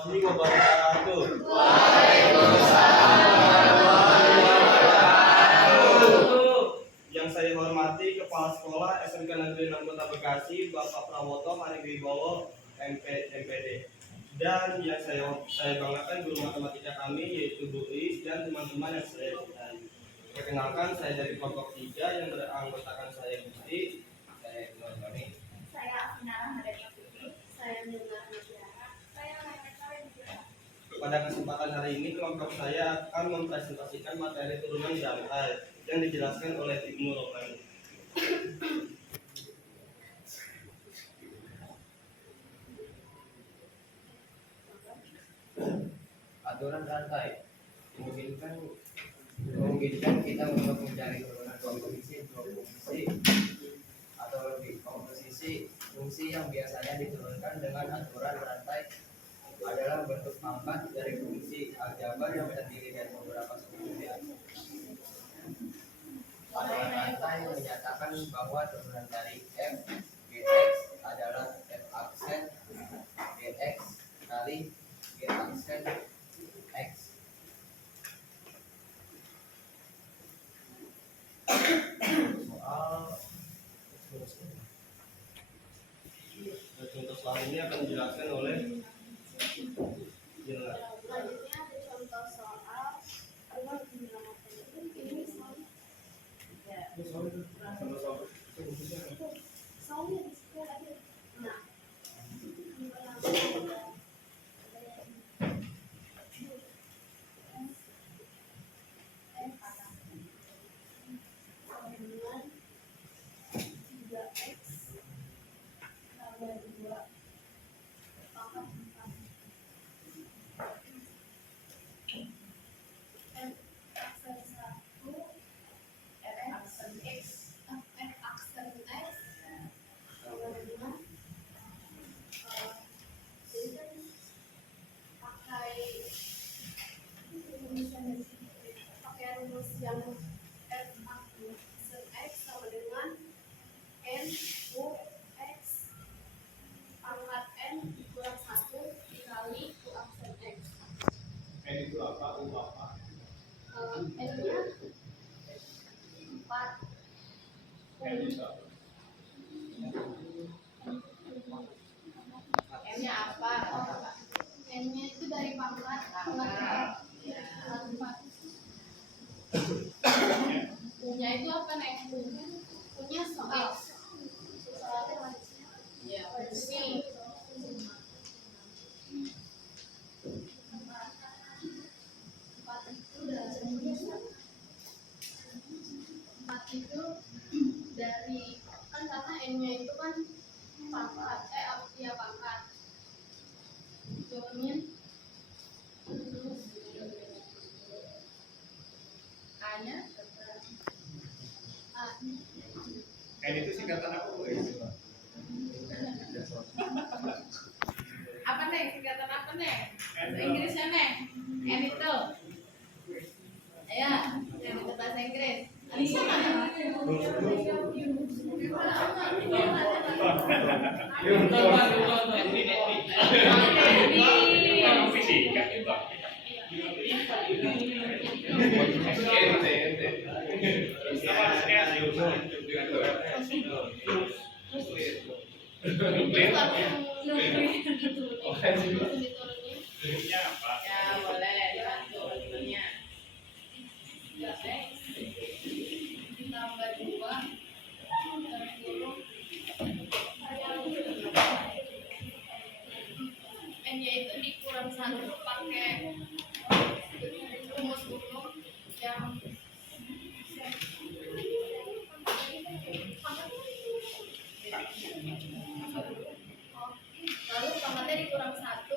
warahmatullahi wabarakatuh. Yang saya hormati Kepala Sekolah SMK Negeri 6 Kota Bekasi, Bapak Prawoto Maniwibowo, MPD. Dan yang saya banggakan guru matematika kami yaitu Bu Is dan teman-teman yang saya cintai. Perkenalkan, saya dari kelompok 3 yang beranggotakan saya Gusti. Saya Nurani. Saya Afinara Madani Putri. Saya Nurani Mutiara. Saya Mereka Mutiara. Pada kesempatan hari ini kelompok saya akan mempresentasikan materi turunan jangkai yang dijelaskan oleh Ibnu Robani. Aturan rantai memungkinkan kita untuk mencari turunan dua fungsi atau lebih. Komposisi fungsi yang biasanya diturunkan dengan aturan rantai adalah bentuk pangkat dari fungsi aljabar yang terdiri dari beberapa subunit. Aturan rantai menyatakan bahwa turunan dari f dx adalah f aksen dx kali g aksen x. Contoh soal ini akan dijelaskan oleh Jela. Selanjutnya ada contoh soal ini soalnya di sekolah ada. Nah, pakai rumus yang f aksen x sama dengan n u x pangkat n kurang 1 dikali u aksen x. N itu apa? U apa? N nya 4. N itu apa? N nya apa? N nya itu dari pangkat U-nya itu apa nih? U-nya soal. Ya, ini. Empat itu dari kan karena N-nya itu kan pangkat, ya pangkat. Turunin terus A-nya N itu singkatan apa? apa nih? Singkatan apa nih? Bahasa Inggrisnya nih? N itu. Ya, yang itu bahasa Inggris. Alisa mana? Ya boleh dibantu temennya. 3x ditambah 2 N-nya itu dikurang 1 pakai rumus umum yang lalu pangkatnya dikurang 1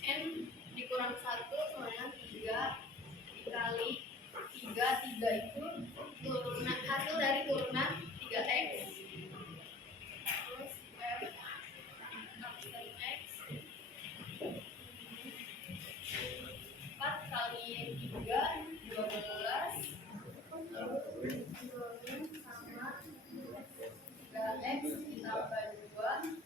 N dikurang 1 sama dengan 3 dikali 3 itu turunan hasil dari turunan 3x terus f aksen x 4 kali 3 12 lalu turunin sama 3x ditambah 2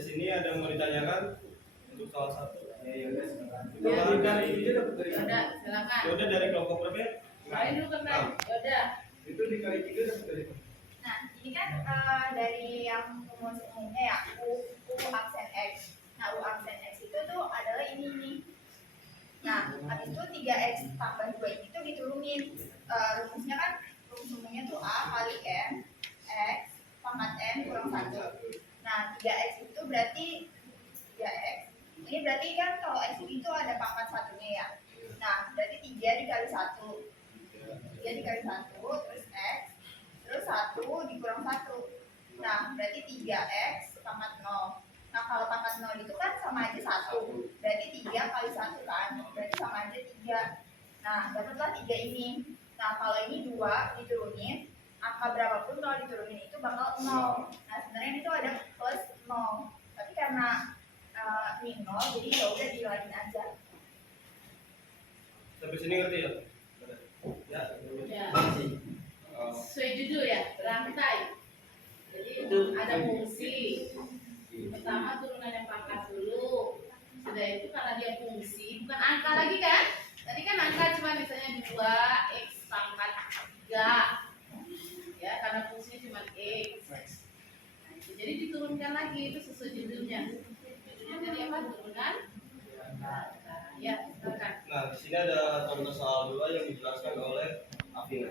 dari sini ada yang mau ditanyakan untuk salah satu. Ya Itu udah, dari silakan. Yoda dari kelompok berapa ya? Lain dulu kan, udah. Itu dikali 3 dapat dari mana? Nah, ini kan dari yang rumus umumnya ya, U aksen X. Nah, U aksen X itu tuh adalah ini nih. Nah, habis itu 3X tambah 2 ini tuh diturunin. Rumusnya kan, rumus umumnya tuh A kali M, X, pangkat N kurang 1. Nah, 3X itu berarti 3X. Ini berarti kan kalau X itu ada pangkat satunya ya. Nah, berarti 3 dikali 1. 3 dikali 1, terus X, terus 1 dikurang 1. Nah, berarti 3X pangkat 0. Nah, kalau pangkat 0 itu kan sama aja 1. Berarti 3 kali 1 kan, berarti sama aja 3. Nah, dapatlah 3 ini. Nah, kalau ini 2 diturunin, angka berapapun kalau diturunin itu bakal 0. Nah, sebenarnya itu ada plus 0. Tapi karena ini 0, jadi ya udah dilain aja. Sampai sini ngerti ya? Ya. Ya. Sesuai judul ya, rantai. Jadi ada fungsi. Pertama turunan yang pangkat dulu. Sudah itu karena dia fungsi, bukan angka lagi kan? Tadi kan angka cuma misalnya 2x pangkat 3. Ya, karena fungsinya cuma x. Nah, itu jadi diturunkan lagi, itu sesuai judulnya. Judulnya dari apa? Turunan. Ya, silakan. Nah, di sini ada contoh soal 2 yang dijelaskan oleh Afina.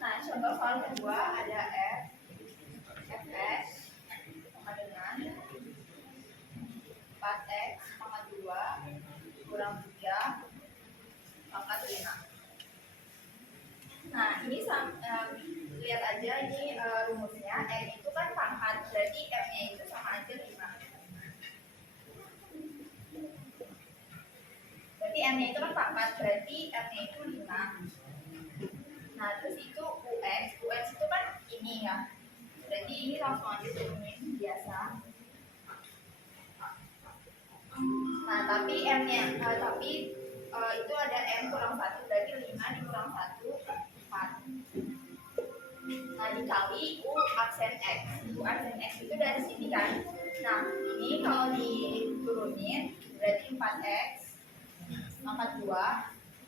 Nah, contoh soal kedua ada fx sama dengan 4x pangkat 2 kurang 3 pangkat 5. Nah, ini lihat aja ini rumusnya. N itu kan pangkat, berarti M-nya itu sama aja 5. Berarti M-nya itu kan pangkat, berarti M-nya itu 5. Nah, terus itu UX itu kan ini ya. Berarti ini langsung aja turunin biasa. Nah, tapi M-nya, itu ada M kurang 1, berarti 5 dikurang 1, 4. Nah, dikali U aksen X. U aksen X itu dari sini kan. Nah, ini kalau diturunin, berarti 4X pangkat 2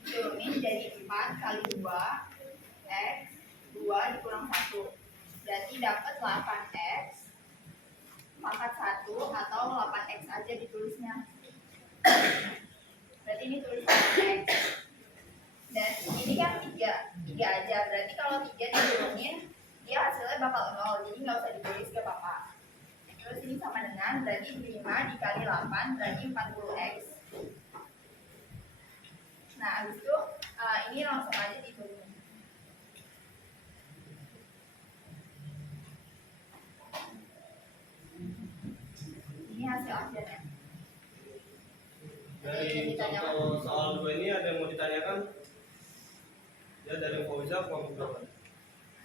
turunin jadi 4 kali 2 X 2 dikurang 1, berarti dapat 8X pangkat 1 atau 8X aja ditulisnya. Berarti ini tulis 8X. Dan ini kan 3 aja, berarti kalau 3 diturunin dia hasilnya bakal 0, jadi nggak usah ditulis ke bapak. Terus ini sama dengan berarti 5 dikali 8 berarti 40X. Nah, habis itu ini langsung aja diturunin. Ini hasil akhirnya. Dari contoh soal 2 ini ada yang mau ditanyakan? Ya, dari Fauza kelompok berapa?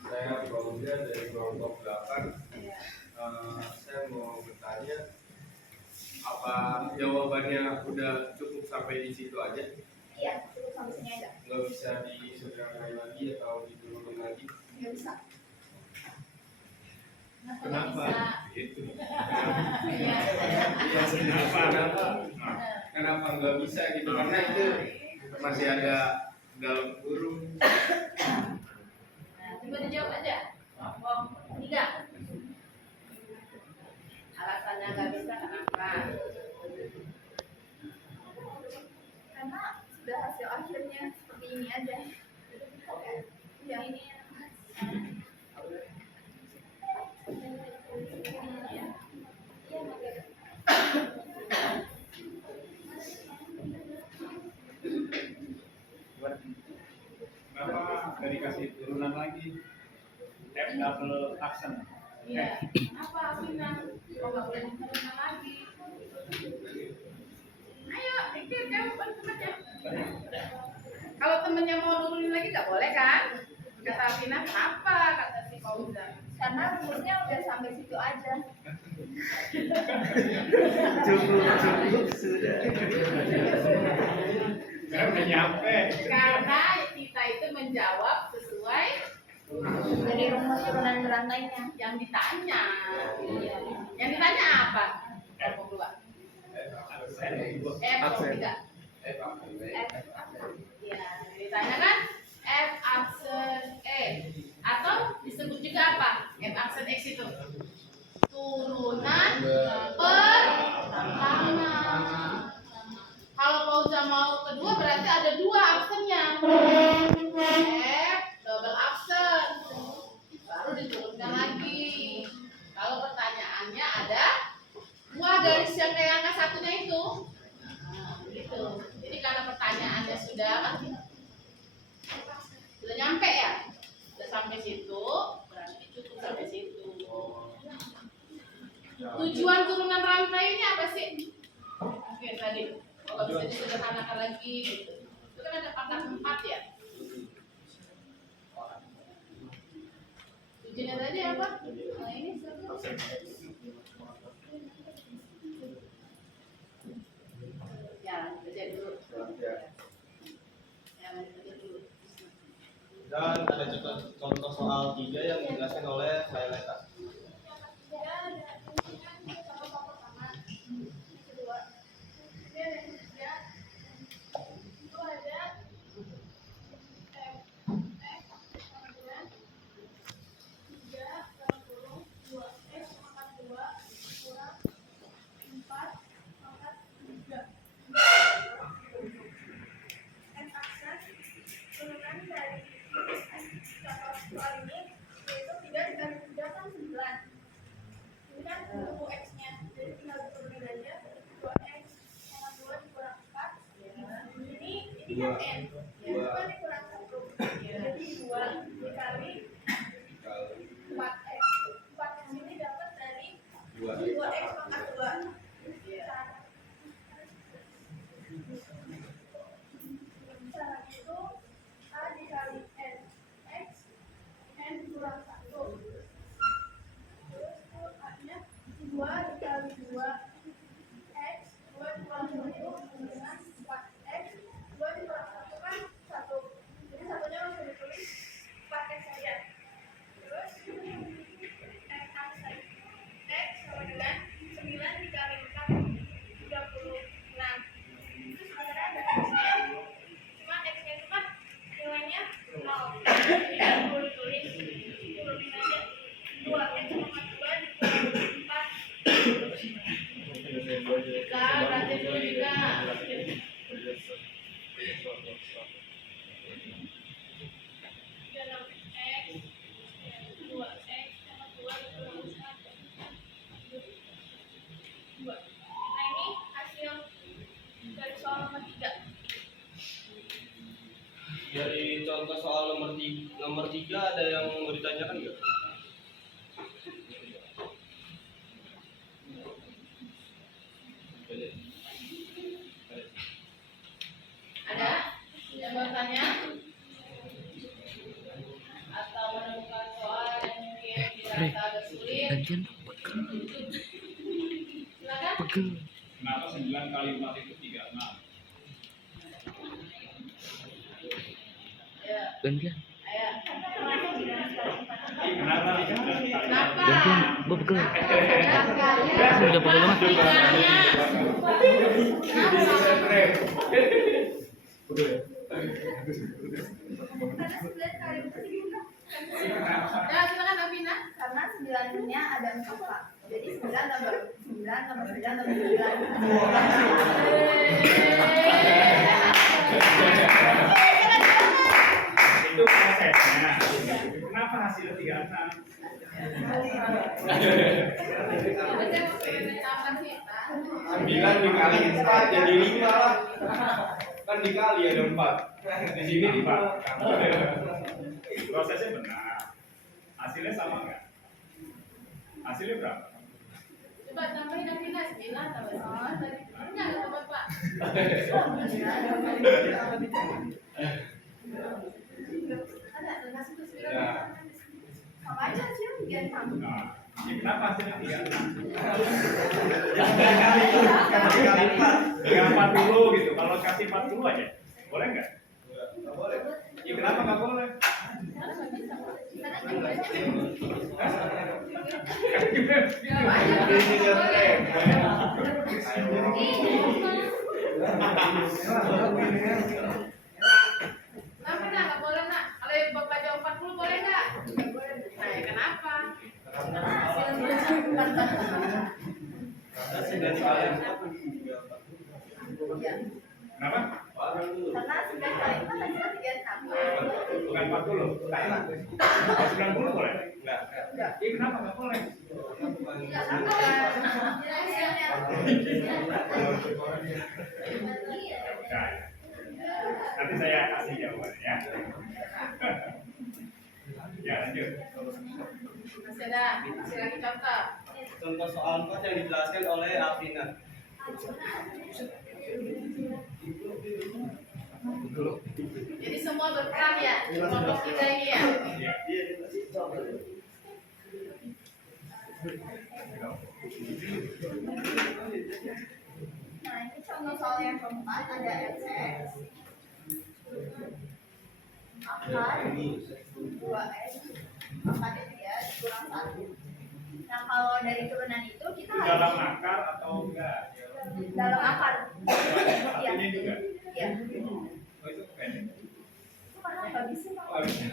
Saya Fauzia dari kelompok 8. Iya. Saya mau bertanya, apa jawabannya udah cukup sampai di situ aja? Iya, cukup sampai sini aja. Nggak bisa disederhanain lagi atau diturunin lagi? Nggak bisa. Kenapa? Itu. Iya. Iya, kenapa nggak bisa gitu? Karena itu masih ada dalam kurung. Nah, coba dijawab aja. Kelompok 3. Alasannya nggak bisa kenapa? Karena sudah hasil akhirnya seperti ini aja. Oke. Yang ini ya. Kenapa nggak dikasih turunan lagi? F double aksen. Iya. Apa Afina? Kok nggak boleh diturunan lagi? Ayo, pikir jawaban temannya. Kalau temennya mau nurunin lagi nggak boleh kan? Kata Afina, kenapa? Kata si Fauza. Karena rumusnya udah sampai situ aja. Cukup sudah. Saya udah nyampe. Karena kita itu menjawab sesuai Dari rumus turunan berantainya. yang ditanya. Yang ditanya apa? atau tidak? F Ya, ditanya kan F aksen E atau disebut juga apa? F aksen X itu turunan pertama. Kalau Pauza mau kedua berarti ada dua aksennya. F double aksen baru diturunkan lagi. Kalau pertanyaannya ada dua garis yang kayak angka satunya itu. Gitu. Jadi karena pertanyaannya sudah nyampe ya, sudah sampai situ, berarti cukup sampai situ. Tujuan turunan rantai ini apa sih? Oke tadi, kalau bisa disederhanakan lagi, gitu. Itu kan ada pangkat 4 ya. Tujuannya tadi apa? Nah ini satu. Ya, kerja dulu. Ya, kerja dulu. Dan ada contoh soal 3 yang dijelaskan oleh Laileta. Dari contoh soal nomor 3 ada yang mau ditanyakan nggak? Ada yang bertanya atau menemukan soal yang mungkin dirasa agak sulit? Silakan. Kenapa 9 kali 4 itu 36? Ya. Gantian. Ayo. Kenapa? Gantian. Gue pegel. Udah pegel banget. Ya, silakan Davina. Karena 9-nya ada 4 Pak. Jadi 9 tambah 9 tambah 9 tambah 9. Itu prosesnya. Kenapa hasilnya 36? Kapan sih, Pak? 9 dikali 4 jadi 5 lah. Kan dikali ada 4. Di sini di 4. Prosesnya benar. Hasilnya sama nggak? Hasilnya berapa? Coba tambahin Davina 9 tambah 9 tadi. Enggak dapat, Pak. Ada kasih tuh 9. Sama aja sih, jangan sama. Nah, kenapa hasilnya 36? Kali 4. Ya 40 gitu. Kalau kasih 40 aja, boleh nggak? Nggak boleh. Ya kenapa nggak boleh? Kenapa nak? Nggak boleh nak. Kalau yang bapak jawab 40 boleh nggak? Nah, ya kenapa? Karena 9 kali 4 juga. Kenapa? Karena 9 kali 4 hasilnya 36. Bukan 40. Kalau 90 boleh? Enggak. Iya, kenapa nggak boleh? Nah, nanti saya kasih jawabannya ya. Ya, lanjut. Masih ada. Masih lagi contoh. Contoh soal 4 yang dijelaskan oleh Alvina. Jadi semua berperan ya. Kelompok kita ini ya. Iya. Nah, ini contoh soal yang keempat ada fx akar 2x pangkat 3 dikurang 1. Nah, kalau dari turunan itu kita Itu dalam akar atau enggak? dalam akar. Iya. Ini juga. Iya. Oh, itu pendek. Itu karena nggak bisa, Pak. Oh, iya.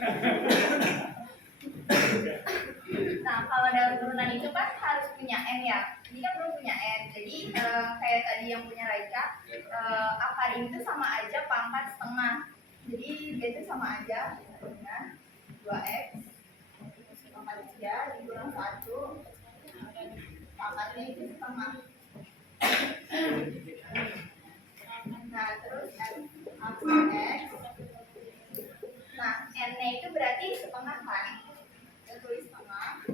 Nah, kalau dalam turunan itu kan harus punya n ya. Ini kan belum punya n. Jadi kayak tadi yang punya Raika, akar ini tuh sama aja pangkat setengah. Jadi dia tuh sama aja dengan 2x pangkat 3 dikurang 1 pangkatnya itu setengah. Nah, terus x. Nah, n-nya itu berarti setengah kan? Kita tulis setengah.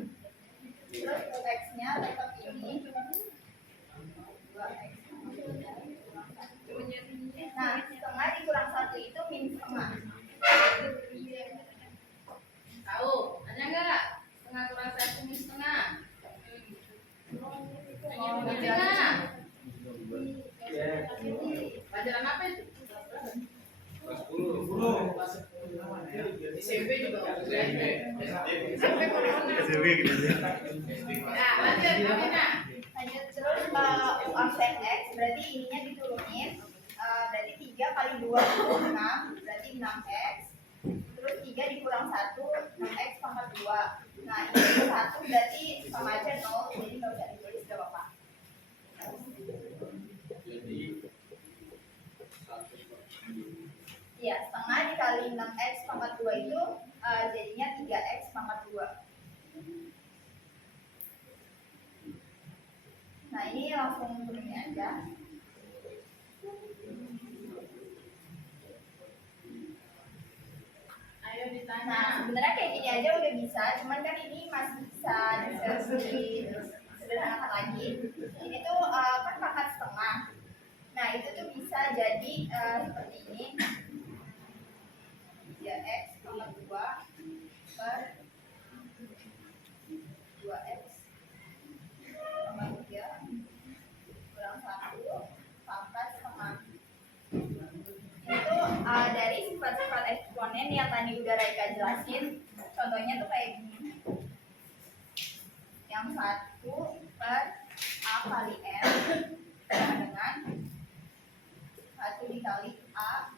Terus x-nya tetap ini 2x. Nah, setengah dikurang 1 itu min setengah. Tahu? Tanya nggak? Setengah kurang 1 min setengah. Ngerti nggak? Pelajaran apa itu? Kelas 10. SMP juga. SMP. SMP corona. Nah, lanjut Amina. Lanjut terus u absen x berarti ininya diturunin. Berarti 3 kali 2 itu 6, berarti 6x. Terus 3 dikurang 1, 6x pangkat 2. Nah, ini 1 berarti sama aja 0, jadi nggak usah ditulis, gak apa-apa. Iya, setengah dikali 6x pangkat 2 itu jadinya 3x pangkat 2. Nah, ini langsung turunin aja. Ayo ditanya. Nah, sebenarnya kayak gini aja udah bisa, cuman kan ini masih bisa disederhanakan lagi. Ini tuh kan pangkat setengah. Nah, itu tuh bisa jadi seperti ini. 3x pangkat 2 per 2x pangkat 3 kurang 1 pangkat setengah. Itu dari sifat-sifat eksponen yang tadi udah Raika jelasin. Contohnya tuh kayak gini. Yang 1 per a kali m sama dengan 1 dikali a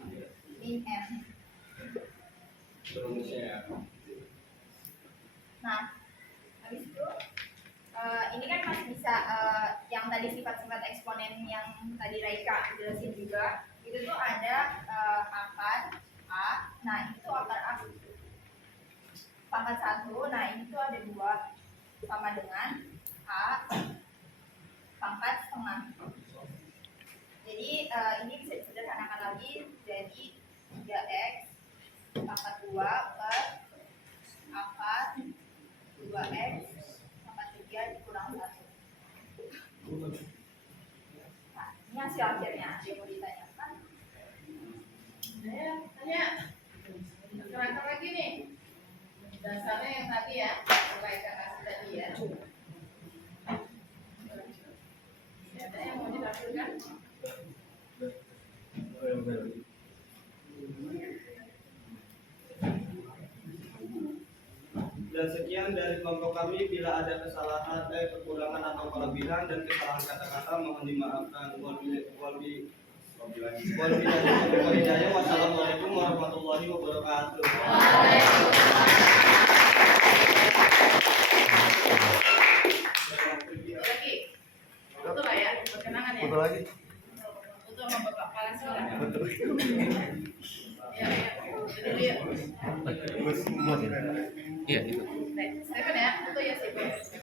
min m. Nah, habis itu ini kan masih bisa yang tadi sifat-sifat eksponen yang tadi Raika jelasin juga. Itu tuh ada akar a. Nah, itu akar a pangkat 1. Nah, ini tuh ada 2 sama dengan a pangkat setengah. Jadi ini bisa disederhanakan lagi jadi 3x pangkat 2 per akar 2x pangkat 3 dikurang 1. Nah, ini hasil akhirnya. Ada yang mau ditanyakan? Ayo, tanya. Terangkan lagi nih. Dasarnya yang tadi ya. Mulai ke kasih tadi ya. Ada yang mau didapurkan? Dan sekian dari kelompok kami. Bila ada kesalahan, kekurangan atau kelebihan dan kesalahan kata-kata mohon dimaafkan. Wassalamualaikum warahmatullahi wabarakatuh. Lagi. Betul lah ya, perkenangan ya. Foto lagi. Betul sama Bapak Kepala Sekolah. Ya, ya. Jadi dia. Iya, itu. Stephen ya, itu ya Stephen.